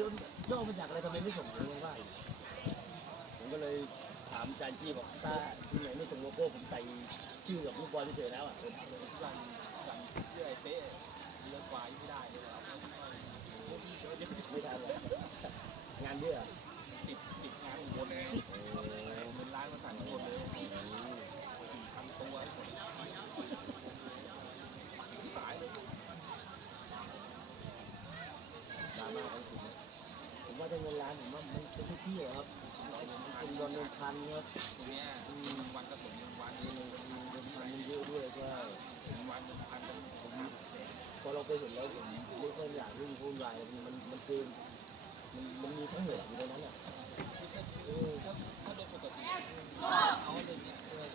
ย่อมาจากอะไรทำไมไม่ส่งผมว่าผมก็เลยถามอาจารย์จี้บอกตาที่ไหนไม่ส่งโลโก้ผมใส่ชื่อกับลูกบอลเฉยๆแล้วอะสั่งสั่งเสื้อไอ้เป๊ะเลือกไว้ไม่ได้เลยครับไม่ทันเลยงานเยอะอะติดติดงานอุบลเลยเงินล้านมาสั่งอุบลเลยสี่พันตัวให้หมดตายเลย ดราม่าของผมผมว่านล้านผมว่ามันเป็นที่เหรอครับมันเป็นบอลเงินพันครับตรงเนี้ยวันกระสุนวันเงินี้นพันมันเยอะด้วยใช่วันหนึ่งพันผมพอเราไปเห็นแล้วผมไม่ค่อยอยากวิ่งวุ่นวายมันมันเกินมันมันมีทั้งเหตุอยู่ในนั้นอะเออถ้าถ้าโดยปกติเอาเลยเนี่ยเออ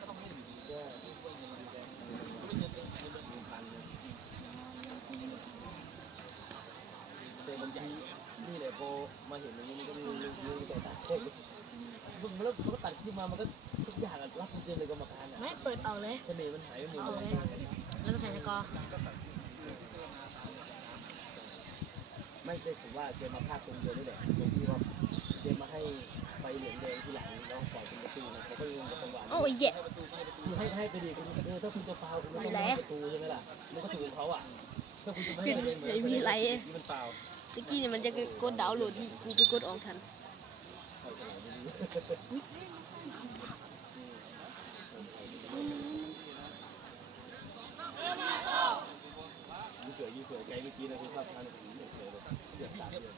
ก็ต้องเล่นดีก็ด้วยเงินมันแพงไม่เงินเดือนเงินเดือนหนึ่งพันแต่บางที นี่แหละพอมาเห็นอย่างนี้มันก็มีมีมีแต่ตัดเฮ้ยมันแล้วเขาก็ตัดขึ้นมามันก็ทุกอย่างอะรับเกินเลยกรรมการอะไม่เปิดออกเลย เสน่ห์มันหายไปหมดออกเลเลยยแล้วก็ใส่สกอร์ไม่ใช่ผมว่าเกมมาพลาดตรงเดียวนี่แหละตรงที่ว่าเกมมาให้ไปเหลืองแดงทีหลังแล้วปล่อยเป็นประตูนะเขาก็ยังจังหวะโอ้ยนี้แย่ให้ประตูให้ประตูคือให้ให้ไปดีคุณเออถ้าคุณจะฟาวคุณก็ต้องให้ประตูใช่ไหมล่ะมันก็ถูกของเขาอะถ้าคุณจะไม่ให้ประเด็นเหมือนไม่มีไรที่มันฟาว ตะกี้เนี่ยมันจะกดดาวน์โหลดที่กูไปกดออกทันเสือยี่เสือใจเมื่อกี้นะคุณภาพทางสีเสือแบบเสือบสามเดือน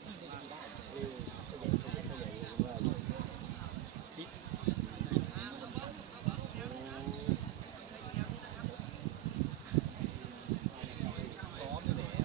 เออขยันขยันขยันว่าบิ๊ก ซ้อมอยู่ไหนอะ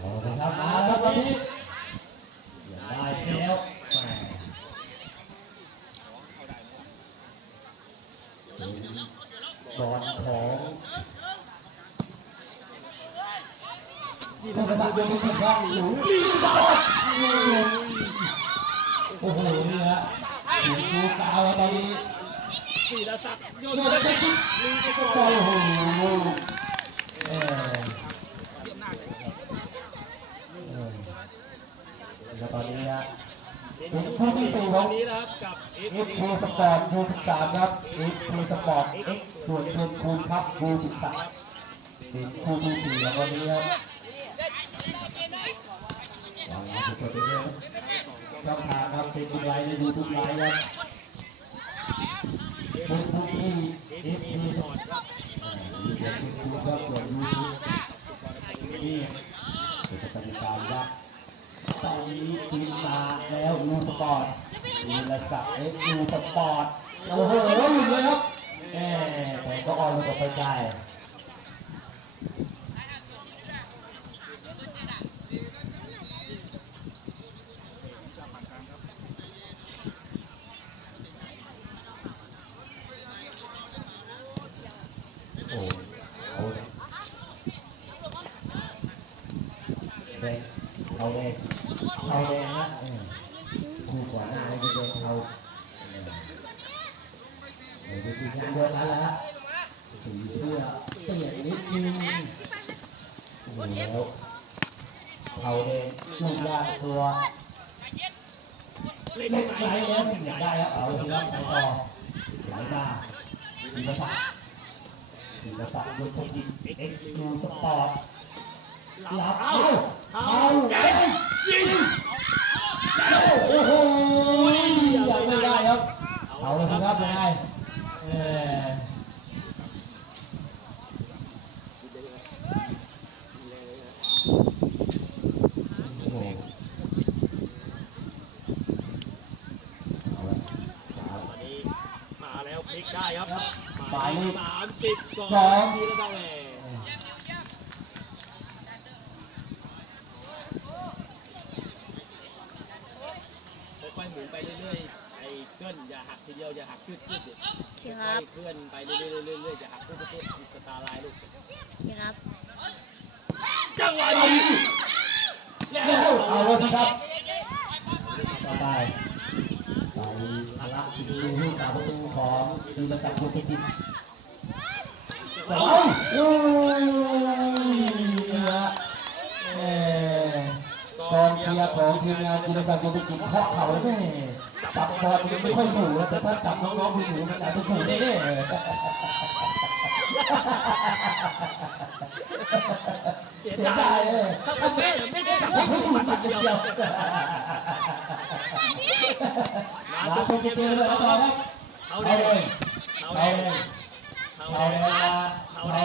เอาละครับมาแล้วตอนนี้ได้แล้วแหม่ บอลของธรรมศาสตร์ยกขึ้นครับหนูโอ้โหนี่ฮะถูกดูกาวตอนนี้สี่ดาวสักโยโยนนไปไปเลยที่ลิงไปก่อนโอ้โหเออเยี่ยมหน้าเลยเออแล้วตอนนี้ฮะ เป็นคู่ที่สี่วันนี้นะครับกับเอฟเอ็กคูสปอร์ตคูสิบสามครับอ็กคูสปอร์ตส่วนเงินคูณครับคูสิบสามเป็นคู่ที่สี่แล้ววันนี้ครับวางงานสุดๆเลยครับช่องทางครับเป็นทุกไลน์ในยูทูบไลน์ครับเป็นทุกที่เอฟคูสปอร์ตครับมีเสียงเป็นคูครับส่วนยูทูบนี่ ตอนนี้ทีมมาแล้วยูสปอร์ตมีระสักเอ็กซ์ยูสปอร์ตโอ้โหหลุดเลยครับแหมแต่ก็ออนลงกับไปไกลโอ้เอาแดงเอาแดงเอาแดงนะเออ คู่กว่าหน้าให้เป็นเอาเออเป็นทีมงานเดียวกันแล้วฮะสีเสื้อเปลี่ยนนิดนึงโอ้โหแล้วเอาเองลูกยากตัวเล่นเล็กไหไรนแล้วถึงอยได้แล้วเอาทีละไปต่อไหลมาทีละสักทีละสักยกจิตเอ็กซ์ยูสปอร์ตหลับเอาเอาเอ้ยยิงโอ้โหยังไม่ได้ครับเอาเลยครับยังไงแม่โอ้โหเอาละเอา ตอนนี้มาแล้ว พลิกได้ครับหมายเลขสามสิบสองสองทีแล้วครับแหมค่อยๆหมุนไปเรื่อยๆไอ้เกินอย่าหักทีเดียวอย่าหักขึ้นขึ้นโอเคครับเคลื่อนไปเรื่อยๆเรื่อยๆอย่าหักขึ้นขึ้นสตาร์ไลน์ลูกโอเคครับจังหวะไปนี้แล้วเอาละครับต่อไปไป พละอีกดูลูกสาวประตูของดีมาจากภูเก็ตสองโอ้ยนะเอ่อกองเชียร์ของทีมงานกีฬาการภูเก็ตเคาะเข่าแม่จับบอลมันไม่ค่อยอยู่นะแต่ถ้าจับน้องๆผู้หญิงมันอาจจะถูกแน่เสียเสียดาดายยเลยถ้าทำได้จับไม่ให้ถูถูกกมัปันดจะเดีเชีย ยววมามาตัตัววเกเกมมเลเลยยต่ต่ออคครัรับบเอาเอาเลเลยยเอาเอาเล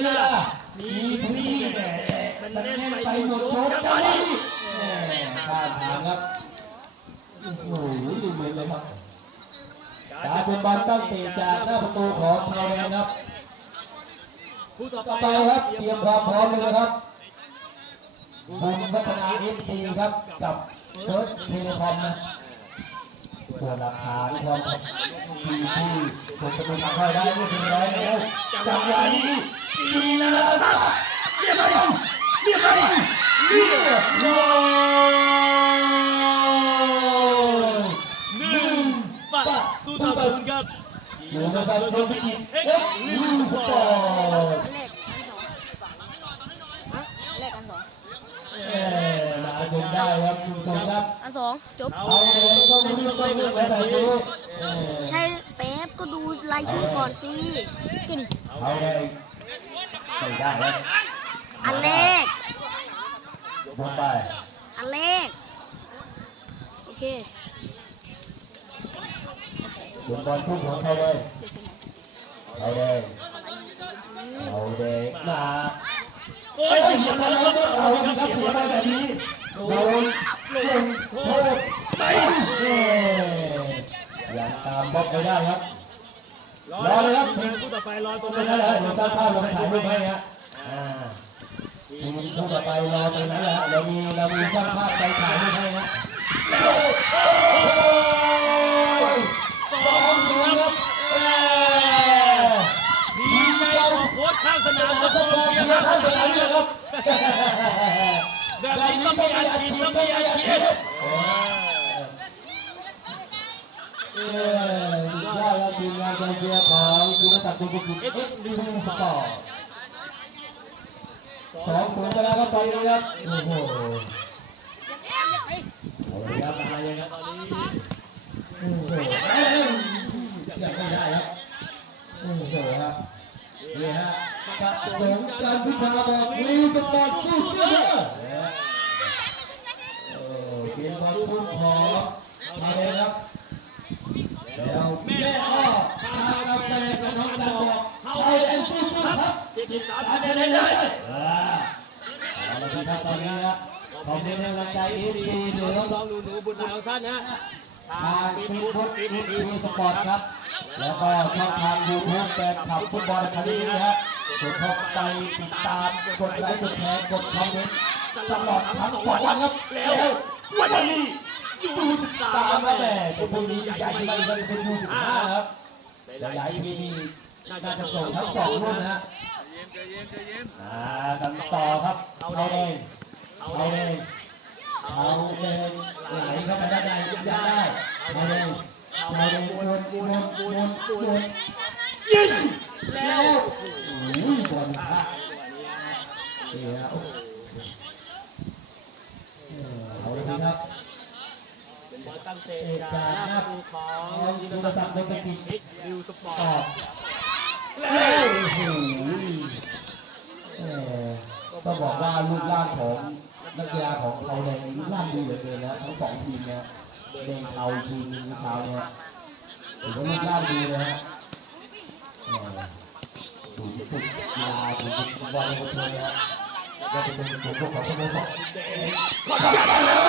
เล มีพี่แหแหมมมันมันแน่แน่ไปหมดดโยโยกกจัจังงหหวะวะนี้นี้ข้ามทางครับโอ้โหดูเหมือนเลยครับกาเป็นบอลตั้งเตะจากหน้าประตูของไทยแลนด์ครับต่อไปครับเตรียมความพร้อมเลยครับบุญพัฒนาเอฟซีครับกับเฟิร์สเทเลคอมนะตัวหลักฐานความทีที่ผมจะเป็นค่อยได้ก็เป็นร้อยแล้วจังหวะนี้ เรียบร้อยเรียบร้อยเรียบร้อยหนึ่งปัดตู้ต่อไปคุณครับอยู่นะครับโดนพิกิตเอ็กเอ็กซ์ซ์ลิลูมกบบออลลอันกอันสองฮะแรกอันสองเอ้มาจนได้ครับคุณผู้ชมครับอันสองจบเอาเลยต้องรีบต้องรีบแล้วแต่ดูเออใช่แป๊บก็ดูรายชื่อก่อนสิก็นี่เอาเลย ไม่ได้แล้วอันแรกลงไปอันแรกโอเคส่วนบอลพุ่งของเขาเลยเอาเลยเอาเลยมาโอ้เอ้ยยอย่าทำอะไรก็เอาสิครับเสียไปแบบนี้โดนลงโทษไปยังตามบล็อกไม่ได้ครับ รอเลยครับผู้ต่อไปรอตรงตรงนั้นั้นนแหแหละละเดี๋ยวตั้งภาพลงถ่ายรูปให้ฮะอ่าทีมคู่ต่อไปรอตรงนั้นแหละเรามีเรามีช่างภาพใจถ่ายรูปให้นะสองศูนย์ครับเอ้ยดีใจของโค้ชข้างสนามคกัรับบกองเชีเชียยร์ร์ข้าข้างงสสนานามมเลเลยยคครัรับบแบบนี้ต้องมีอัดฉีดต้องมีอัดฉีดเออ สุดยอดแล้วทีมงานใจเชียร์ของทีมศักดิ์กุกิจเอ็กซ์ดีสปอร์ตสองศูนย์ไปแล้วครับตอนนี้ครับโอ้โหเอาเลยครับมาเลยครับตอนนี้โอ้โหเอ้ยยังไม่ได้ครับโอ้โหครับนี่ฮะสะสมการพิธาบอกวิวสปอร์ตสู้เพื่อเธอโอ้เกมบอลทุ่มของมาเลยครับ แล้วแม่อ้อพากาแฟกับน้องตาบอกเอาแอนสู้สู้ครับ ติดตาม ทำ คะแน ได้ น เลได้ยเลยเอาละครับตอนนี้นะขอบคุณกำลังใจเอฟซีเหลือน้องๆหนูๆบุญหลายของท่านนะทาทางงเฟฟีซบุ๊บุ๊กกฟีเอบุ๊กฟซีสปอร์ตครับ แล้วก็ช่องทางยูทูบแฟนคลับฟุตบอลคาลีนะฮะกดเข้าไปติดตามกดไลค์กดแชร์กดคอมเมนต์ตลอดทั้งวันครับแล้ววันนี้ยูสิบสามแม่เป็นพรุ่งนี้ใหญ่ไปกันเป็นยูสิบห้าครับหลายหลายๆทีทีนี่น่าจะส่งทั้งสองรุ่นนะนะ จเย็นใจเย็นอ่ากันต่อครับเอาเลเลยเอาเลเลยเอาเลยไหลเข้าไปด้านในยังได้เอาเลยเอาเลยวนวนวนวนยิงแล้ววอุ้ยบอลพลาดนี่ฮะเอาเลยครับเป็นบอลตั้งการเตะจากหน้าประตูของยินดีศักดิ์เป็นกิจเอ็กดิวสปอร์ต เอ้ยโอ้โหเอ่อต้องบอกว่ารูปร่างของนักกีฬาของเราแดงรูปร่างดีเหลือเกินนะทั้งสองทีมเนี่ยเด้งเอาทีมเช้าเนี่ยถือว่ารูปร่างดีเลยฮะเอ่อดูฝึกกีฬาดูฝึกฟุตบอลในประเทศนะฮะก็จะเป็นผลของสโมสรขอจับได้แล้ว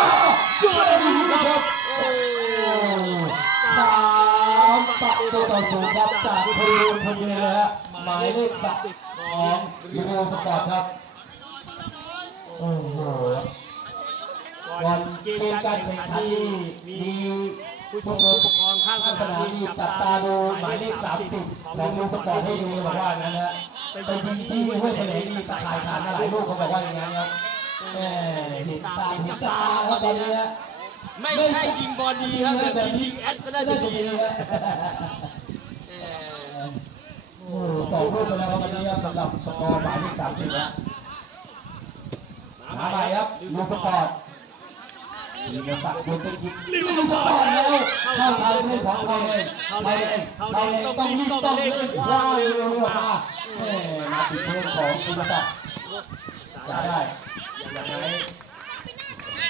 โยนดีครับโอ้สา มประตูต่อศูนย์ครับจากพยูนพยูนเลยฮะหมายเลขสามของยูโรสปอร์ตครับโอ้โหวันเกมการแข่งขันที่มีผู้ชมมผู้ปกครองข้างสนามที่จับตาดูหมายเลข30ของยูโรสปอร์ตให้ดูบอกว่างั้นนะไปยิงที่ห้วยทะเลนี่ตะข่ายขาดมาหลายลูกเขาบอกว่าอย่างนั้นครับแม่เห็นตาเห็นตาแล้วตอนนี้ฮะ ไม่ใช่ยิงบอลดีครับแต่ยิงแอดก็ได้น่าจะดีดีครับโอ้สองลูกไปแล้วครับวันนี้สำหรับสกอร์หมายเลขสามสิบแล้วมาใหม่ครับยูกสปอร์ตมีเงินตักดวงเป็นกิจยูสปอร์ตแล้วเข้าทางเล่นของเขาเองเขาเองเขาเองต้องรีบต้องเล่นว้าวเร็วมาแม่มาติดเพื่อนของคุณศักดิ์จะได้อย่างไร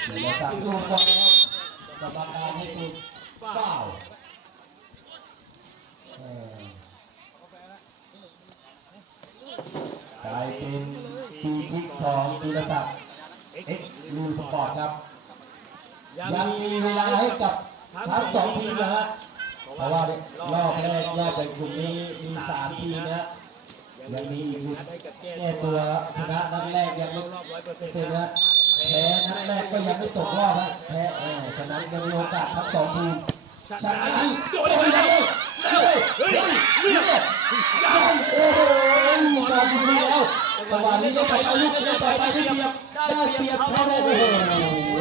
มีเงินตักดวงก่อนแล้ว กรรมการให้คุณเป้าเอ่อกลายเป็นทีมที่สองธีรศักดิ์เอ็กซ์ลูสปอร์ตครับ ยังมีเวลาให้กับทั้งสองทีมนะฮะเพราะว่ารอบแรกแยกจากกลุ่มนี้มีสามทีมนะฮะยังมีอีกกลุ่มแก้ตัวชนะนัดแรกยังไม่รอบร้อยเปอร์เซ็นต์เสร็จนะ แพ้นัดแรกก็ยังไม่ตกรอบฮะแพ้ฉะนั้นยังมีโอกาสทั้งสองทีมชนะโดนยเลยเฮ้ยเฮ้ยเฮ้ยเฮ้ยโอ้โหมาดีแล้วจังหวะนี้ก็ไปเอาลูกได้ต่อไปได้เปรียบได้เปรียบเขาได้โอ้โห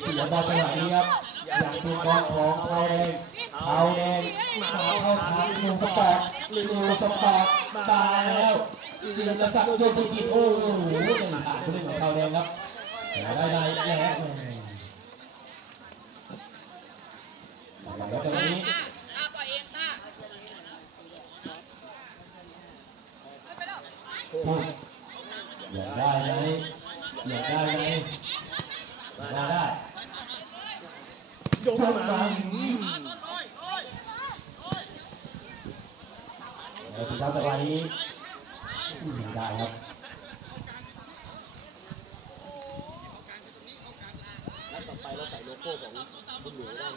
เสียบอลจังหวะนี้ครับอยางเป็นบอลของเขาแดงเขาแดงมาเข้าทางลูสปอร์ตลูสปอร์ตตายแล้วจิรศักดิ์โยสุกิโอ้โหเป็นผ่านผู้เของเขาแดงครับ ได้ได้แล้วแล้วตรงนี้อยากได้ไหม เราใส่โลโก้ของบุญหลวงได้ไหม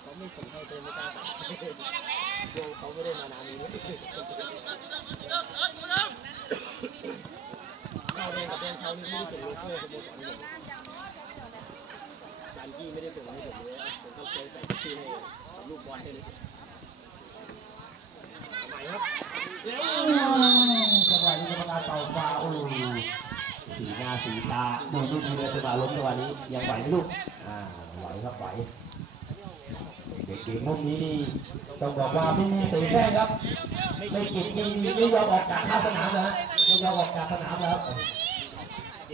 เขาไม่ส่งให้เต็มไม่กล้าใส่ดวงเขาไม่ได้มานานนี้เราเองกับแดงเขานี่ไม่ได้ส่งโลโก้สโมสรเลยจานกี้ไม่ได้ส่งให้ผมเลยผมก็เคยใส่ชื่อให้ลูกบอลให้เลยใหม่ครับเร็วจังหวะนี้กรรมการเป่าฟาวล์โอ้ สีหน้าสีตาดูลูกนี้เลยจะมาล้มจังหวะนี้ยังไหวไหมลูกอ่าไหวครับไหวเด็กเก่งพวกนี้นี่ต้องบอกว่าไม่มีสีแค่ครับไม่กินนี่ไม่ยอมออกจากข้าสนามนะฮะไม่ยอมออกจากสนามนะครับ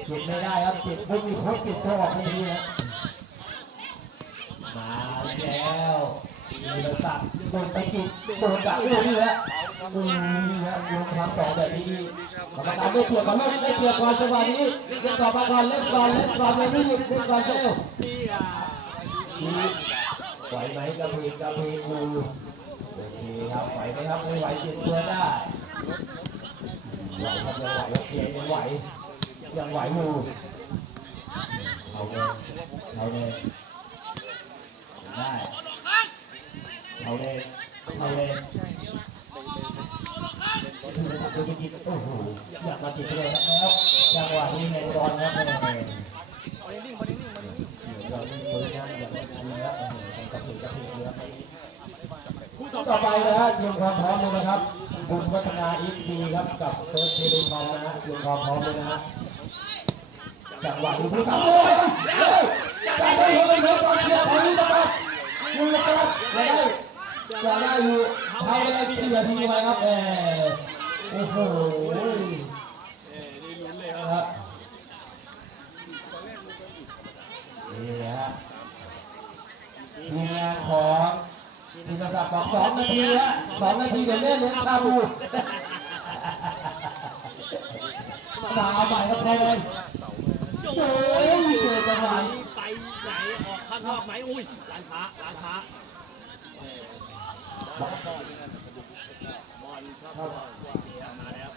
จิตไม่ได้ครับจิตพวกมีโค้ชปิดตัวออกไม่ดีนะมาแล้วมีระสักโดนไปจิตโดนดักลูกนี่แหละ อืมนี่ฮะลงทำต่อแบบนี้กรรมการได้เปรียบก่อนเล่นได้เปรียบก่อนจังหวะนี้เล่นต่อมาก่อนเล่นก่อนเล่นก่อนเลยไม่หยุดเล่นก่อนเร็วไหวไหมกระเพกกระเพกงูโอเคครับไหวไหมครับไม่ไหวเจ็บตัวได้ไหวครับยังไหวโอเคยังไหวยังไหวงูเอาเลยเอาเลยได้เอาเลยเอาเลย อ้โหอยากมาติดเลยแล้วจังหวะนี้ในบอลครับแม่เราไม่เคยนั่งอย่างนี้แล้วโอ้โหเป็นกระเพกระเพกเลยครับต่อต่อไปนะฮะเตรียมความพร้อมเลยนะครับบุญวัฒนาอีฟีครับกับเฟิร์สเทเลคอมนะฮะเตรียมความพร้อมเลยนะฮะจังหวะดูผู้สาวโอ้ยเฮ้ยจังได้เลยเลยตอนเชียร์ของนี้นะครับดูนะครับอย่ได้ อย่าได้อยู่เท้าได้กี่นทีไปครับแหมโอ้โหเออนี่ลุ้นเลยครับนี่ฮะทีมงานของทีมกษัตริย์บอกสองนาทีฮะสองนาทีเดี๋ยวเล่นเลี้ยงชาบูมาเอาใหม่ครับเลยโอ้โอ้ยเจอจังหวะไปไหนออกข้างนอกไหมอุ้ยร้านค้าร้านค้า บอลบอลบอลครับบอลมาแล้ว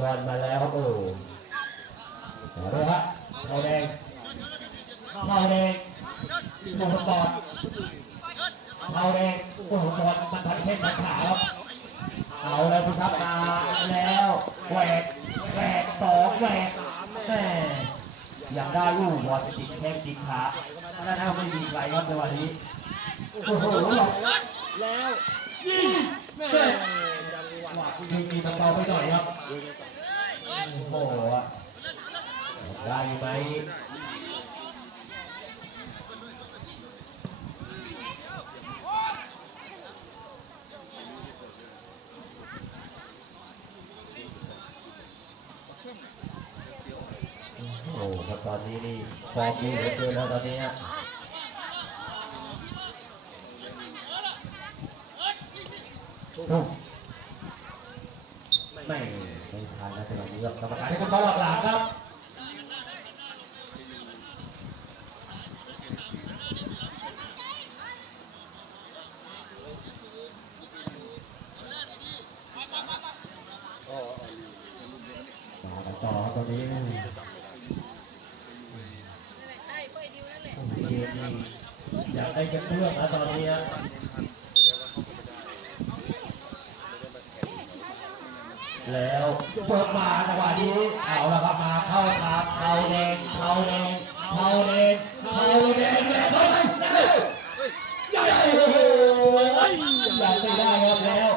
บอลมาแล้วครับโอ้เอาเลยฮะเอาแดงเอาแดงโมบอลเอาแดงโอ้โหบอลมันทันเท่นทันขาครับเอาแล้วคุณครับมาแล้วแหวกแหวกสองแหวกแม่ยังได้ลูกบอลจะติดแข้งติดขานั่นถ้าไม่มีใครครับจังหวะนี้ โอ้โหแล้วยิงแม่จังหวะว่าคุณมีตะเกาไปหน่อยครับโอ้โหได้ไหมโอ้ครับตอนนี้นี่ฟอร์มดีเหลือเกินแล้วตอนนี้ฮะโอ้ไม่ไม่ทานนะจังหวะนี้ครับกรรมการให้คุณบอลหลักหลังครับ มากันต่อครับตอนนี้โอ้โหเกมนี่ อยากได้กันเรื่องนะตอนนี้แล้วเปิดมาจังหวะนี้เอาละครับมาเข้าทางเข้าแดงเข้าแดงเข้าแดงเข้าแดงแดงเข้าไปใหญ่โอ้โหยังไม่ได้ครับแล้ว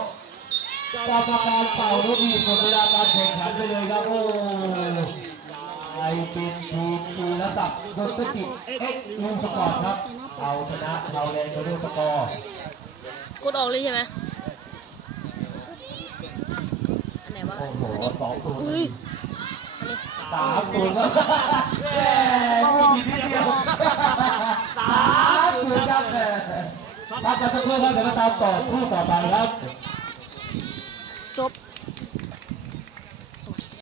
กรรมการเป่านกหวีดหมดเวลาการแข่งขันไปเลยครับโอ้ ไอเป็นทีมทีละสับดนตติดเอ็กซ์ลูสปอร์ตครับเอาชนะเราแรงไปด้วยสกอร์กดออกเลยใช่ไหมอันไหนวะโอ้โหสองศูนอุ้ยย์อันนี้สามศูนย์ครับแหม่ไม่ดีนิดเดียวสามศูนย์ครับแหม่พักกันสักครู่ครับเดี๋ยวมาตามต่อคู่ต่อไปครับ จบ